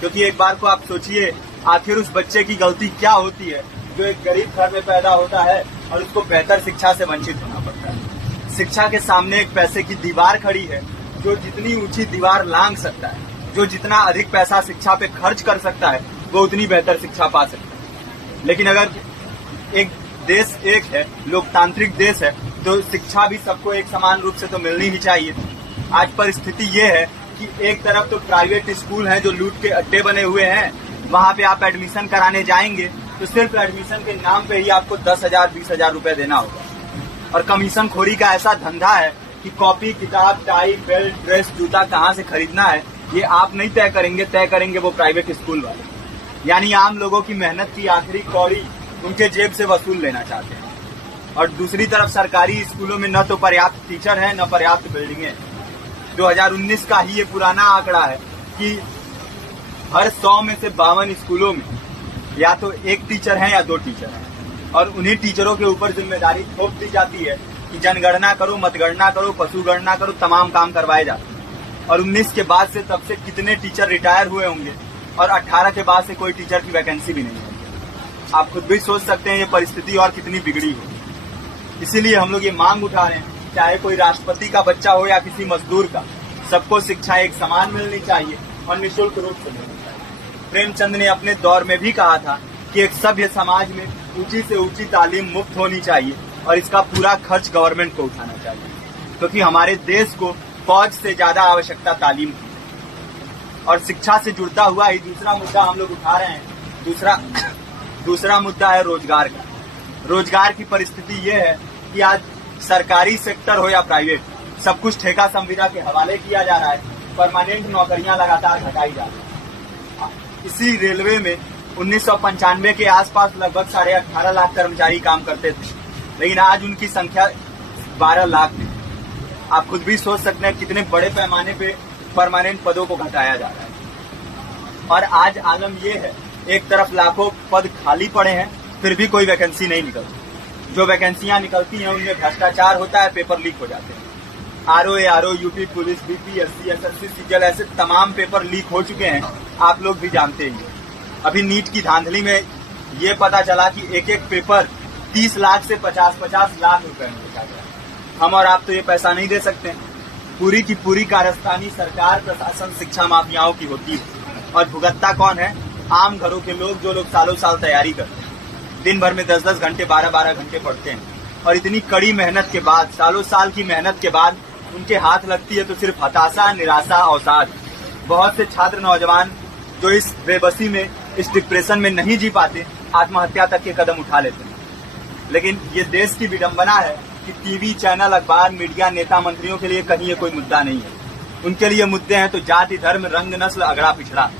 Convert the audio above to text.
क्योंकि एक बार को आप सोचिए, आखिर उस बच्चे की गलती क्या होती है जो एक गरीब घर में पैदा होता है और उसको बेहतर शिक्षा से वंचित होना पड़ता है। शिक्षा के सामने एक पैसे की दीवार खड़ी है, जो जितनी ऊंची दीवार लांघ सकता है, जो जितना अधिक पैसा शिक्षा पे खर्च कर सकता है, वो उतनी बेहतर शिक्षा पा सकता है। लेकिन अगर एक देश एक है, लोकतांत्रिक देश है, तो शिक्षा भी सबको एक समान रूप से तो मिलनी ही चाहिए। आज परिस्थिति ये है कि एक तरफ तो प्राइवेट स्कूल हैं जो लूट के अड्डे बने हुए हैं, वहां पे आप एडमिशन कराने जाएंगे तो सिर्फ एडमिशन के नाम पे ही आपको 10,000 20,000 रुपए देना होगा। और कमीशन खोरी का ऐसा धंधा है कि कॉपी, किताब, टाई, बेल्ट, ड्रेस, जूता कहाँ से खरीदना है ये आप नहीं तय करेंगे, तय करेंगे वो प्राइवेट स्कूल वाले। यानी आम लोगों की मेहनत की आखिरी कौड़ी उनके जेब से वसूल लेना चाहते हैं। और दूसरी तरफ सरकारी स्कूलों में न तो पर्याप्त टीचर है, न पर्याप्त बिल्डिंगें। 2019 का ही ये पुराना आंकड़ा है कि हर 100 में से 52 स्कूलों में या तो एक टीचर है या 2 टीचर हैं। और उन्हीं टीचरों के ऊपर जिम्मेदारी थोप दी जाती है कि जनगणना करो, मतगणना करो, पशुगणना करो, तमाम काम करवाए जाते हैं। और 19 के बाद से तब से कितने टीचर रिटायर हुए होंगे और 18 के बाद से कोई टीचर की वैकेंसी भी नहीं है। आप खुद भी सोच सकते हैं ये परिस्थिति और कितनी बिगड़ी है। इसीलिए हम लोग ये मांग उठा रहे हैं, चाहे कोई राष्ट्रपति का बच्चा हो या किसी मजदूर का, सबको शिक्षा एक समान मिलनी चाहिए और निःशुल्क रूप से मिलनी चाहिए। प्रेमचंद ने अपने दौर में भी कहा था कि एक सभ्य समाज में ऊंची से ऊंची तालीम मुफ्त होनी चाहिए और इसका पूरा खर्च गवर्नमेंट को उठाना चाहिए, क्योंकि हमारे देश को फौज से ज्यादा आवश्यकता तालीम की है। और शिक्षा से जुड़ता हुआ ही दूसरा मुद्दा हम लोग उठा रहे हैं। दूसरा मुद्दा है रोजगार का। रोजगार की परिस्थिति ये है कि आज सरकारी सेक्टर हो या प्राइवेट, सब कुछ ठेका संविदा के हवाले किया जा रहा है। परमानेंट नौकरियां लगातार घटाई जा रही है। इसी रेलवे में 1995 के आसपास लगभग 18.5 लाख कर्मचारी काम करते थे, लेकिन आज उनकी संख्या 12 लाख है। आप खुद भी सोच सकते हैं कितने बड़े पैमाने पे परमानेंट पदों को घटाया जा रहा है। और आज आलम ये है, एक तरफ लाखों पद खाली पड़े हैं, फिर भी कोई वैकेंसी नहीं निकलती। जो वैकेंसियां निकलती हैं उनमें भ्रष्टाचार होता है, पेपर लीक हो जाते हैं। RO, UP police, BPSC, SSC, CGL, ऐसे तमाम पेपर लीक हो चुके हैं, आप लोग भी जानते ही हैं। अभी नीट की धांधली में ये पता चला कि एक एक पेपर 30 लाख से 50-50 लाख रुपए में बेचा गया। हम और आप तो ये पैसा नहीं दे सकते। पूरी की पूरी कारस्तानी सरकार, प्रशासन, शिक्षा माफियाओं की होती है। और भुगतता कौन है? आम घरों के लोग, जो लोग सालों साल तैयारी करते हैं, दिन भर में 10-10 घंटे, 12-12 घंटे पढ़ते हैं। और इतनी कड़ी मेहनत के बाद, सालों साल की मेहनत के बाद उनके हाथ लगती है तो सिर्फ हताशा, निराशा, अवसाद। बहुत से छात्र नौजवान जो इस बेबसी में, इस डिप्रेशन में नहीं जी पाते, आत्महत्या तक के कदम उठा लेते हैं। लेकिन ये देश की विडंबना है कि टीवी चैनल, अखबार, मीडिया, नेता, मंत्रियों के लिए कहीं ये कोई मुद्दा नहीं है। उनके लिए मुद्दे हैं तो जाति, धर्म, रंग, नस्ल, अगड़ा पिछड़ा।